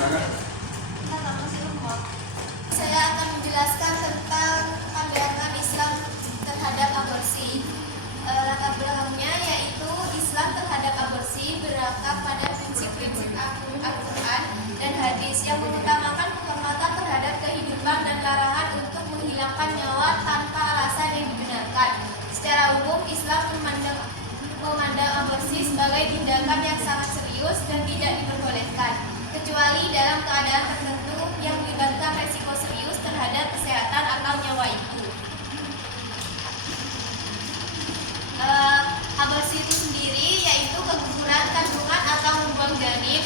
silakan. Saya akan menjelaskan tentang pandangan Islam terhadap aborsi. Latar belakangnya yaitu Islam terhadap aborsi berakar pada prinsip-prinsip Al-Quran dan hadis yang mengutamakan penghormatan terhadap kehidupan dan larangan untuk menghilangkan nyawa tanpa alasan yang dibenarkan. Secara umum, Islam memandang aborsi sebagai tindakan yang sangat serius dan tidak diperbolehkan, kecuali dalam keadaan tertentu yang melibatkan resiko serius terhadap kesehatan atau nyawa ibu. Aborsi itu sendiri yaitu keguguran kandungan atau membuang janin.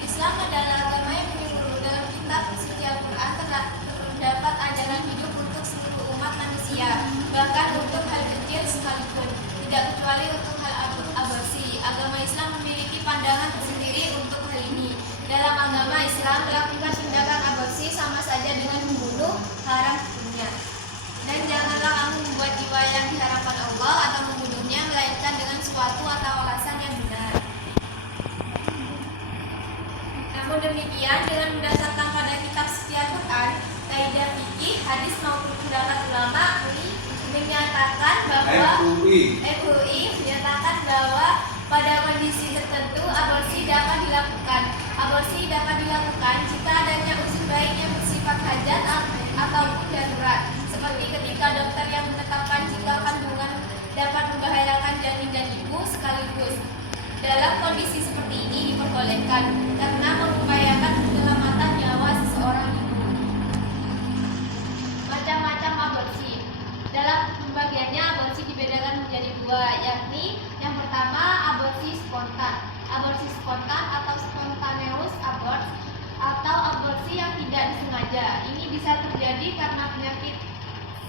Islam adalah agama yang menyeluruh. Dalam kitab suci Al-Quran terdapat ajaran hidup untuk seluruh umat manusia, bahkan untuk hal kecil sekalipun, tidak kecuali untuk hal aborsi. Agama Islam memiliki pandangan tersendiri untuk hal ini. Dalam agama Islam, melakukan tindakan aborsi sama saja dengan membunuh, haram hukumnya. Dan janganlah kamu membuat jiwa yang diharamkan Allah atau membunuhnya, melainkan dengan suatu atau alasan yang benar. Namun demikian, dengan mendasarkan pada kitab suci Al-Quran, kaidah fikih, hadis maupun pendapat ulama, menyatakan bahwa MUI menyatakan bahwa pada kondisi tertentu aborsi dapat dilakukan. Aborsi dapat dilakukan jika adanya unsur baik yang bersifat hajat ataupun darurat, seperti ketika dokter yang menetapkan jika kandungan dapat membahayakan janin dan ibu sekaligus. Dalam kondisi seperti ini diperbolehkan karena mengupayakan penyelamatan nyawa seseorang ibu. Macam-macam aborsi. Dalam pembagiannya aborsi dibedakan menjadi dua, yakni yang pertama aborsi spontan. Aborsi spontan atau spontaneous abort atau aborsi yang tidak disengaja. Ini bisa terjadi karena penyakit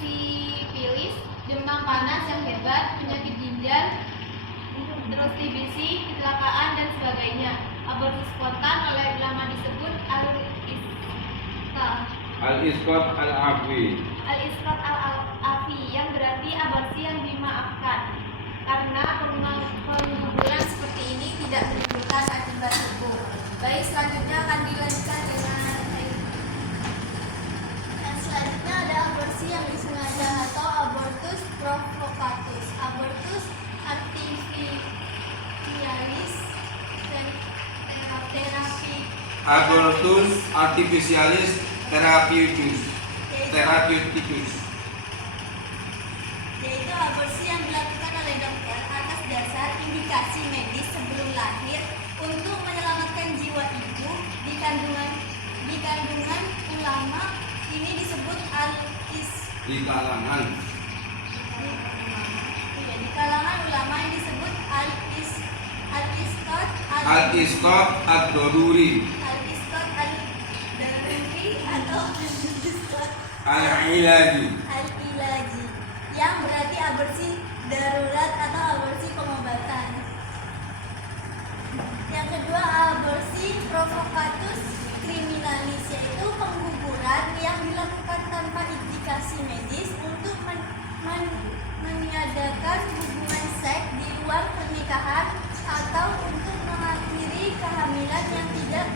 sifilis, demam panas yang hebat, penyakit ginjal, terus TBC, kecelakaan dan sebagainya. Aborsi spontan oleh ulama disebut Al-Isqat al-Afwi. Al-Isqat al-Afi, yang berarti aborsi yang dimaafkan, karena pengguguran seperti ini tidak menimbulkan akibat hukum. Baik, selanjutnya akan dilanjutkan dengan selanjutnya ada aborsi yang disengaja atau abortus provocatus. Abortus artificialis Abortus artificialis therapeuticus. Yaitu aborsi yang dilakukan oleh dokter atas dasar indikasi medis sebelum lahir untuk menyelamatkan jiwa ibu di kandungan ulama ini disebut Di kalangan ulama ini disebut al-isqat ad-daruri atau al-ilaji yang berarti aborsi darurat atau aborsi pengobatan. Yang kedua aborsi provocatus criminalis, yaitu pengguguran yang dilakukan tanpa indikasi medis untuk meniadakan hubungan seks di luar pernikahan atau untuk mengakhiri kehamilan yang tidak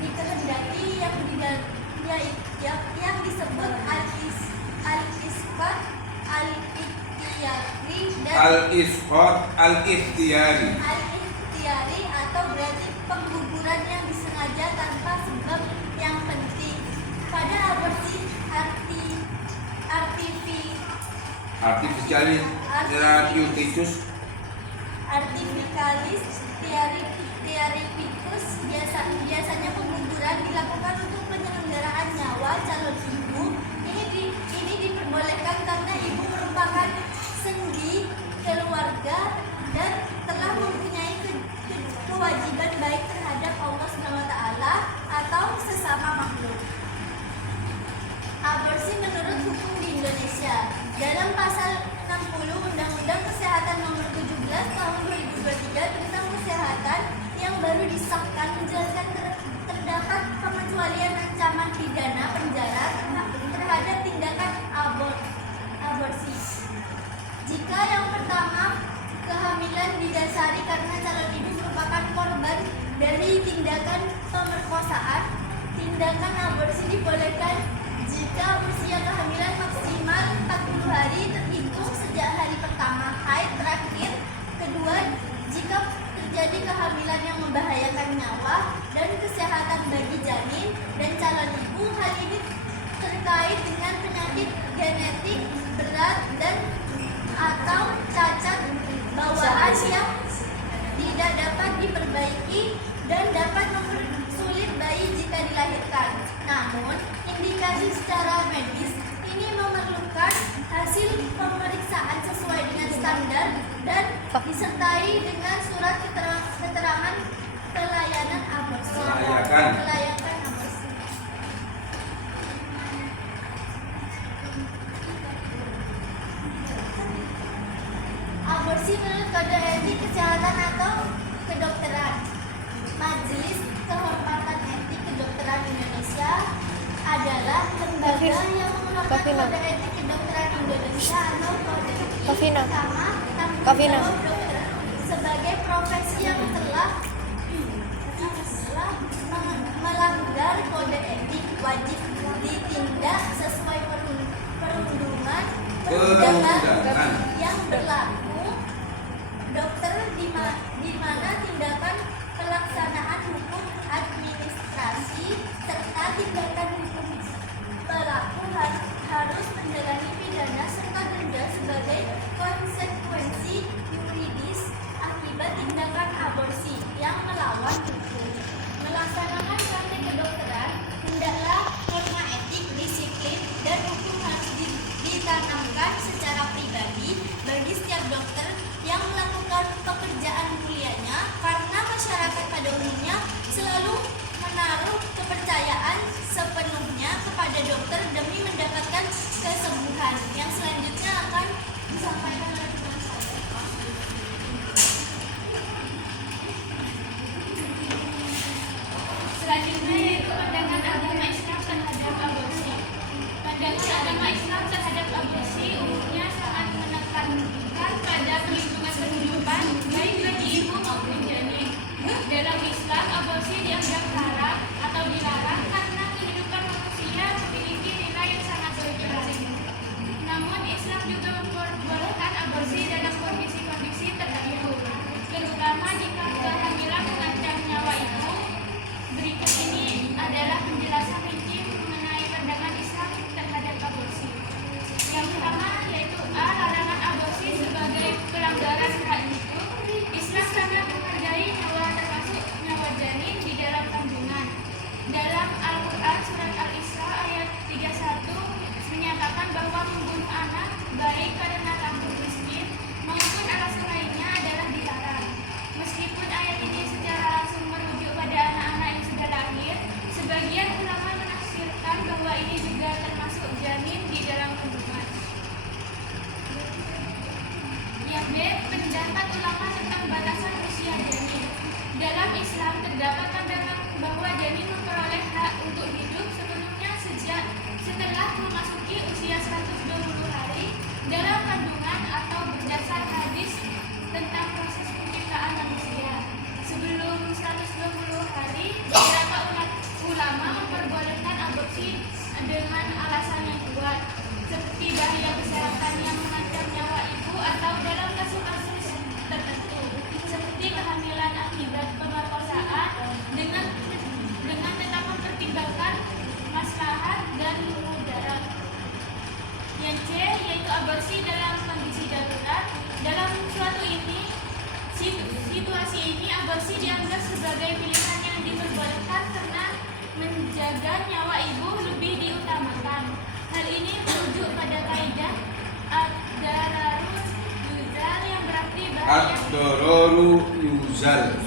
dikehendaki yang disebut al-isqat al-ikhtiyari dan al-isqat al-ikhtiyari atau berarti pengguguran yang disengaja tanpa sebab yang penting. Pada aborsi artificialis therapeuticus biasanya pengguguran dilakukan untuk penyelenggaraan nyawa calon ibu. Ini diperbolehkan karena ibu merupakan sendi keluarga dan telah mempunyai kewajiban baik terhadap Allah SWT atau sesama makhluk. Aborsi menurut hukum di Indonesia, dalam pasal 60 Undang-Undang Kesehatan Nomor 17 Tahun 2023 tentang kesehatan yang baru disahkan, menjelaskan terdapat pengecualian ancaman pidana penjara terhadap tindakan aborsi. Jika yang pertama, kehamilan didasari karena calon ibu merupakan korban dari tindakan pemerkosaan, tindakan aborsi dibolehkan jika usia kehamilan maksimal 40 hari terhitung sejak hari pertama haid terakhir. Kedua, jika terjadi kehamilan yang membahayakan nyawa dan kesehatan bagi janin dan calon ibu, hal ini terkait dengan penyakit genetik berat dan atau cacat bawaan yang tidak dapat diperbaiki dan dapat mempersulit bayi jika dilahirkan. Namun, indikasi secara medis ini memerlukan hasil pemeriksaan sesuai dengan standar dan disertai dengan surat keterangan kelayakan aborsi. Aborsi menurut kode etik kesehatan atau kedokteran. Majelis Kehormatan Etik Kedokteran Indonesia adalah lembaga yang mengeluarkan kode etik kedokteran Indonesia atau kode etik bersama tanggung jawab dokter sebagai profesi yang telah melanggar kode etik wajib ditindak sesuai perundangan yang berlaku. Dokter di mana tindakan pelaksanaan hukum administrasi serta tindakan hukum pelaku harus menjalani pidana serta denda sebagai konsekuensi yuridis akibat tindakan aborsi yang melawan hukum. Melaksanakan praktek kedokteran hendaklah norma etik, disiplin, dan hukum harus ditanamkan secara pribadi bagi setiap dokter yang melakukan pekerjaan mulianya, karena masyarakat pada umumnya selalu menaruh kepercayaan sepenuhnya kepada dokter demi mendapatkan kesembuhan. Yang selanjutnya akan disampaikan oleh teman saya. Selanjutnya yaitu pandangan agama Islam terhadap aborsi. Pandangan agama Islam terhadap aborsi umumnya sangat menekankan pada perlindungan kehidupan baik bagi ibu maupun janin. Dalam Islam, aborsi dianggap haram atau dilarang karena kehidupan manusia memiliki nilai yang sangat berlebihan. Namun, Islam juga memperbolehkan aborsi dalam kondisi-kondisi tertentu, terutama jika kehamilan mengancam nyawa ibu. Berikut ini adalah penjelasan rinci mengenai pandangan Islam terhadap aborsi. Yang pertama yaitu A. Larangan aborsi sebagai pelanggaran hak hidup. Islam sangat menghargai nyawa termasuk nyawa janin di dalam kandungan. Dalam Al-Quran surat Al-Isra ayat 31 menyatakan bahwa membunuh anak baik karena takut miskin maupun alasan lainnya adalah dilarang. Meskipun ayat ini secara langsung merujuk pada anak-anak yang sudah lahir, sebagian ulama menafsirkan bahwa ini juga termasuk janin di dalam kandungan. Yang B. Pendapat ulama tentang batasan usia janin. Dalam Islam terdapat pandangan bahwa janin memperoleh hak untuk hidup sepenuhnya setelah memasuki usia 120 hari dalam kandungan atau berdasar hadis tentang proses penciptaan manusia. Sebelum 120 hari, beberapa ulama memperbolehkan aborsi dengan alasan yang kuat, seperti bahaya kesehatan yang mengancam nyawa ibu atau dalam kasus-kasus tertentu, seperti kehamilan akibat pemerkosaan, dengan tetap mempertimbangkan maslahat dan mudarat. Yang C yaitu aborsi dalam kondisi darurat. Dalam situasi ini aborsi dianggap sebagai pilihan yang diperbolehkan karena menjaga nyawa ibu lebih diutamakan. Hal ini merujuk pada kaidah ad-dararu yuzal yang berarti bahaya. Ad-dararu yuzal.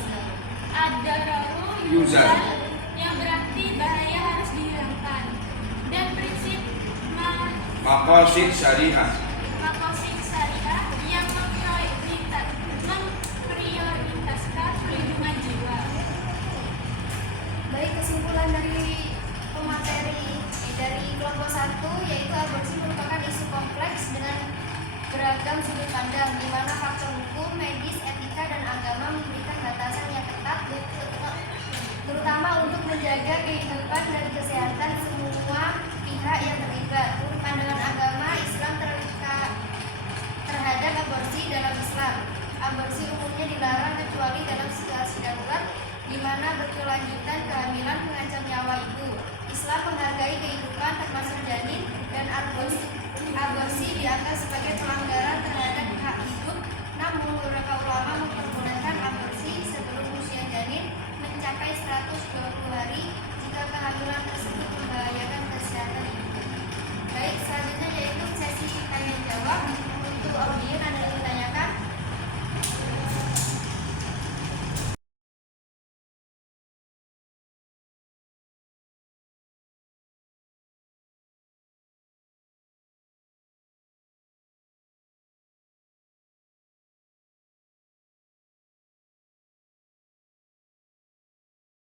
Ad-dararu yuzal yang berarti bahaya harus dihilangkan. Dan prinsip Maqasid syariah. Maqasid syariah yang memprioritaskan perlindungan jiwa. Baik, kesimpulan Kelompok satu yaitu aborsi merupakan isu kompleks dengan beragam sudut pandang, di mana faktor hukum, medis, etika, dan agama memberikan batasan yang ketat, terutama untuk menjaga kehidupan dan kesehatan semua pihak yang terlibat. Menurut pandangan agama Islam terhadap aborsi dalam Islam, aborsi umumnya dilarang kecuali dalam situasi darurat, di mana berkelanjutan kehamilan mengancam nyawa ibu. Islam menghargai kehidupan termasuk janin, dan aborsi dianggap sebagai pelanggaran terhadap hak hidup. Namun beberapa ulama